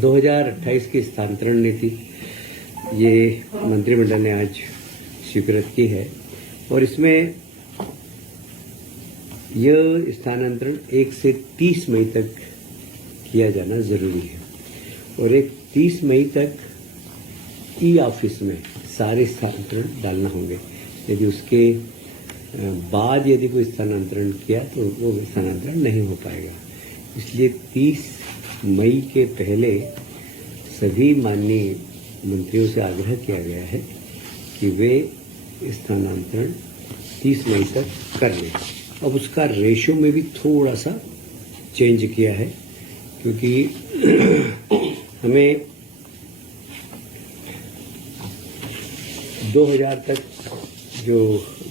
2028 की स्थानांतरण नीति ये मंत्रिमंडल ने आज स्वीकृत की है और इसमें यह स्थानांतरण 1 से 30 मई तक किया जाना जरूरी है और एक 30 मई तक ई ऑफिस में सारे स्थानांतरण डालना होंगे। यदि उसके बाद यदि कोई स्थानांतरण किया तो वो स्थानांतरण नहीं हो पाएगा। इसलिए 30 मई के पहले सभी माननीय मंत्रियों से आग्रह किया गया है कि वे स्थानांतरण 30 मई तक कर लें। अब उसका रेशो में भी थोड़ा सा चेंज किया है क्योंकि हमें 2000 तक जो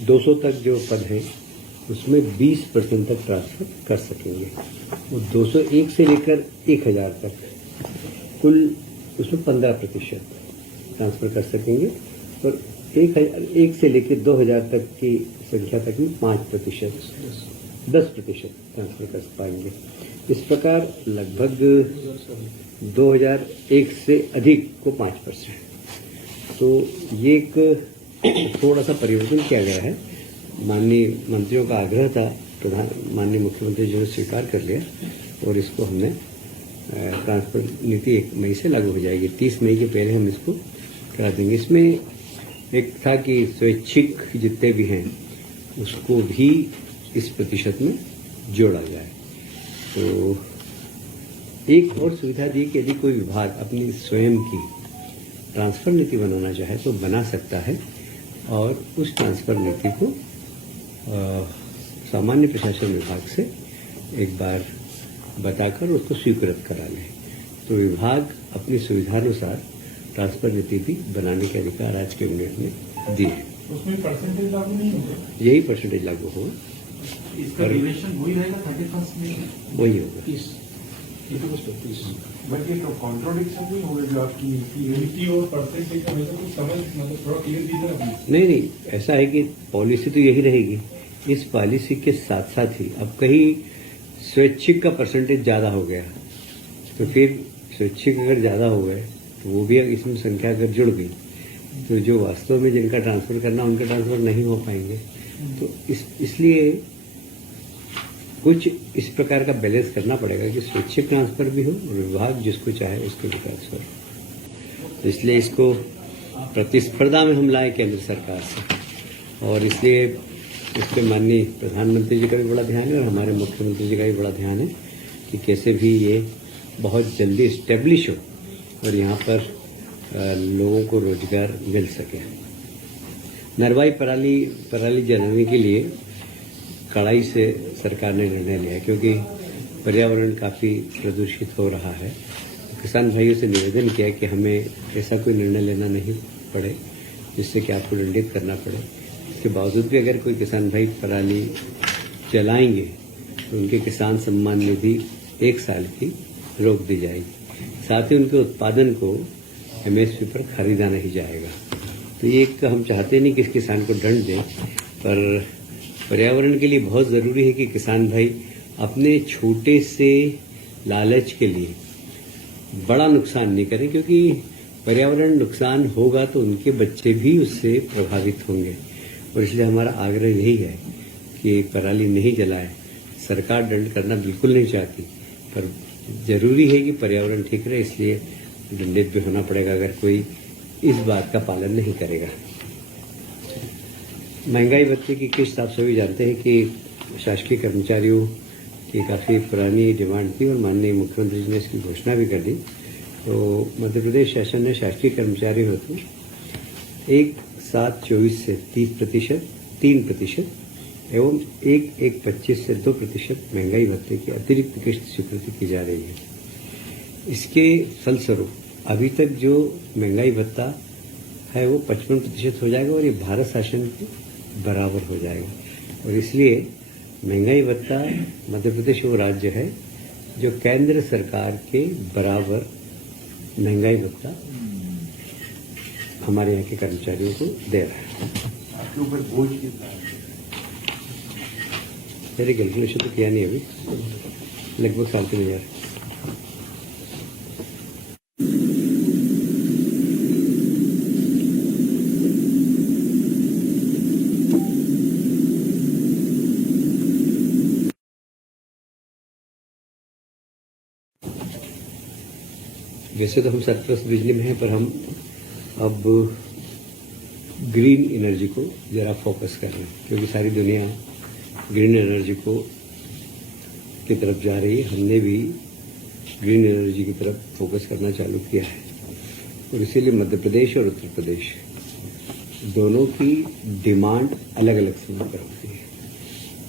200 तक जो पद हैं उसमें 20% तक ट्रांसफर कर सकेंगे। वो 201 से लेकर 1000 तक कुल उसमें 15% ट्रांसफर कर सकेंगे और 1 से लेकर 2000 तक की संख्या तक में 5% 10% ट्रांसफर कर पाएंगे। इस प्रकार लगभग 2001 से अधिक को 5%। तो ये एक थोड़ा सा परिवर्तन किया गया है। माननीय मंत्रियों का आग्रह था, माननीय मुख्यमंत्री जी ने स्वीकार कर लिया और इसको हमने ट्रांसफर नीति 1 मई से लागू हो जाएगी। 30 मई के पहले हम इसको करा देंगे। इसमें एक था कि स्वैच्छिक जितने भी हैं उसको भी इस प्रतिशत में जोड़ा जाए। तो एक और सुविधा दी कि यदि कोई विभाग अपनी स्वयं की ट्रांसफर नीति बनाना चाहे तो बना सकता है और उस ट्रांसफर नीति को सामान्य प्रशासन विभाग से एक बार बताकर उसको स्वीकृत करा लें। तो विभाग अपनी सुविधानुसार ट्रांसफर नीति भी बनाने के अधिकार आज कैबिनेट ने दिए। उसमें परसेंटेज लागू नहीं होगा? यही परसेंटेज लागू होगा। इसका ड्यूरेशन वही रहेगा 31 में? वही होगा। 30 बट ये तो कॉन्ट्रोडिक्शन नहीं होगा जो आपकी यूनिटी और परसेंटेज का हमेशा कुछ समझ मतलब थोड़ा क्लियर दीजिए। नहीं, ऐसा है कि पॉलिसी तो यही रहेगी। इस पॉलिसी के साथ साथ ही अब कहीं स्वैच्छिक का परसेंटेज ज्यादा हो गया तो फिर स्वैच्छिक अगर ज्यादा हो गए तो वो भी इसमें संख्या अगर जुड़ गई तो जो वास्तव में जिनका ट्रांसफर करना उनका ट्रांसफर नहीं हो पाएंगे। तो इसलिए कुछ इस प्रकार का बैलेंस करना पड़ेगा कि स्वैच्छिक ट्रांसफर भी हो और विभाग जिसको चाहे उसको भी ट्रांसफर हो। तो इसलिए इसको प्रतिस्पर्धा में हम लाए केंद्र सरकार से और इसलिए इस पर माननीय प्रधानमंत्री जी का भी बड़ा ध्यान है और हमारे मुख्यमंत्री जी का भी बड़ा ध्यान है कि कैसे भी ये बहुत जल्दी स्टेब्लिश हो और यहाँ पर लोगों को रोजगार मिल सके। नरवाई पराली जलाने के लिए कड़ाई से सरकार ने निर्णय लिया क्योंकि पर्यावरण काफ़ी प्रदूषित हो रहा है। किसान भाइयों से निवेदन किया कि हमें ऐसा कोई निर्णय लेना नहीं पड़े जिससे कि आपको दंडित करना पड़े। इसके बावजूद भी अगर कोई किसान भाई पराली जलाएंगे तो उनके किसान सम्मान निधि 1 साल की रोक दी जाएगी। साथ ही उनके उत्पादन को MSP पर खरीदा नहीं जाएगा। तो ये एक हम चाहते नहीं कि इस किसान को दंड दें, पर पर्यावरण के लिए बहुत जरूरी है कि किसान भाई अपने छोटे से लालच के लिए बड़ा नुकसान नहीं करें, क्योंकि पर्यावरण नुकसान होगा तो उनके बच्चे भी उससे प्रभावित होंगे। और इसलिए हमारा आग्रह यही है कि पराली नहीं जलाए। सरकार दंड करना बिल्कुल नहीं चाहती, पर जरूरी है कि पर्यावरण ठीक रहे, इसलिए दंडित भी होना पड़ेगा अगर कोई इस बात का पालन नहीं करेगा। महंगाई भत्ते की किस्त आप सभी जानते हैं कि शासकीय कर्मचारियों की काफ़ी पुरानी डिमांड थी और माननीय मुख्यमंत्री जी ने इसकी घोषणा भी कर दी। तो मध्य प्रदेश शासन ने शासकीय कर्मचारियों हेतु 1/7/24 से 3% एवं 1/1/25 से 2% महंगाई भत्ते की अतिरिक्त किस्त स्वीकृति की जा रही है। इसके फलस्वरूप अभी तक जो महंगाई भत्ता है वो 55% हो जाएगा और ये भारत शासन के बराबर हो जाएगा। और इसलिए महंगाई भत्ता मध्य प्रदेश वो राज्य है जो केंद्र सरकार के बराबर महंगाई भत्ता हमारे यहाँ के कर्मचारियों को दे रहा है। आपके ऊपर बोझ कितना है? मेरे कैलकुलेशन तो किया नहीं अभी, लगभग 3,500। वैसे तो हम सरप्लस बिजली में हैं, पर हम अब ग्रीन एनर्जी को जरा फोकस कर रहे हैं, क्योंकि सारी दुनिया ग्रीन एनर्जी को की तरफ जा रही है। हमने भी ग्रीन एनर्जी की तरफ फोकस करना चालू किया है, और इसीलिए मध्य प्रदेश और उत्तर प्रदेश दोनों की डिमांड अलग अलग समय पर होती है।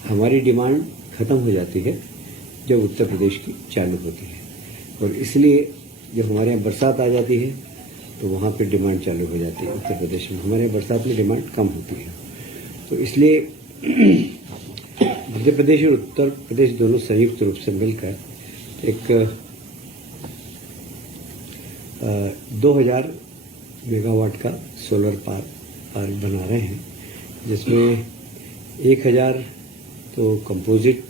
हमारी डिमांड खत्म हो जाती है जब उत्तर प्रदेश की चालू होती है, और इसलिए जब हमारे यहाँ बरसात आ जाती है तो वहाँ पे डिमांड चालू हो जाती है उत्तर प्रदेश में। हमारे यहाँ बरसात में डिमांड कम होती है, तो इसलिए मध्य प्रदेश और उत्तर प्रदेश दोनों संयुक्त रूप से मिलकर एक 2000 मेगावाट का सोलर पार्क बना रहे हैं, जिसमें 1000 तो कंपोजिट,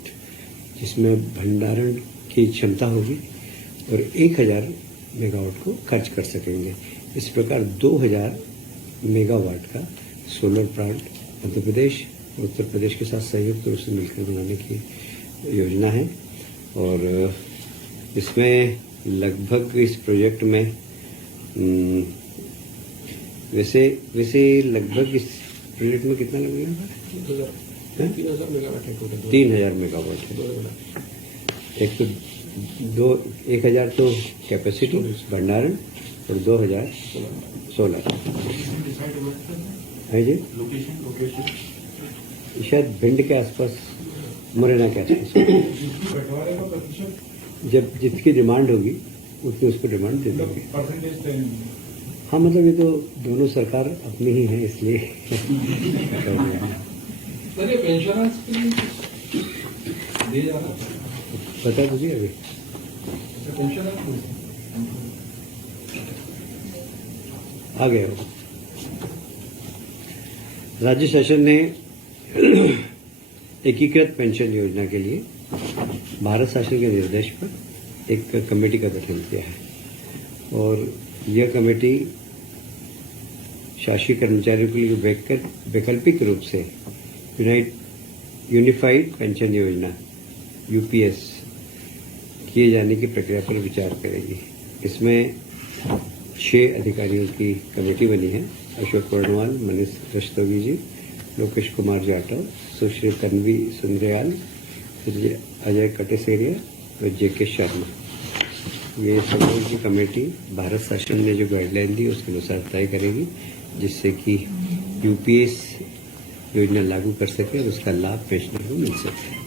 जिसमें भंडारण की क्षमता होगी, और 1000 मेगावाट को खर्च कर सकेंगे। इस प्रकार 2000 मेगावाट का सोलर प्लांट मध्य प्रदेश और उत्तर प्रदेश के साथ संयुक्त रूप से मिलकर बनाने की योजना है। और इसमें लगभग इस प्रोजेक्ट में वैसे लगभग इस प्रोजेक्ट में कितना लगेगा? 3000 मेगावाट है टोटल। 3000 मेगावाट है। एक तो 1000 तो कैपेसिटी भंडारण और 2000 सोलर है जी। लोकेशन शायद भिंड के आसपास, मुरैना के आसपास। बंटवारे का प्रतिशत जब जितकी डिमांड होगी उतनी उसको डिमांड दे देंगे। परसेंटेज तय नहीं है। हाँ, मतलब ये तो दोनों सरकार अपनी ही है, इसलिए सर ये पेंशनर्स के लिए दिए जा रहा है, पता है तुझे अभी? पेंशनर्स आ गया हो। राज्य शासन ने एकीकृत पेंशन योजना के लिए भारत शासन के निर्देश पर एक कमेटी का गठन किया है, और यह कमेटी शासकीय कर्मचारियों के लिए वैकल्पिक रूप से यूनिफाइड पेंशन योजना यूपीएस किए जाने की प्रक्रिया पर विचार करेगी। इसमें 6 अधिकारियों की कमेटी बनी है। अशोक वर्णवाल, मनीष रस्तोगी जी, लोकेश कुमार जाटव, सुश्री तन्वी सुंदरयाल, अजय कटेसेरिया और जेके शर्मा। ये सब की कमेटी भारत शासन ने जो गाइडलाइन दी उसके अनुसार तय करेगी, जिससे कि यूपीएस योजना लागू कर सके और उसका लाभ पेंशनर को मिल सके।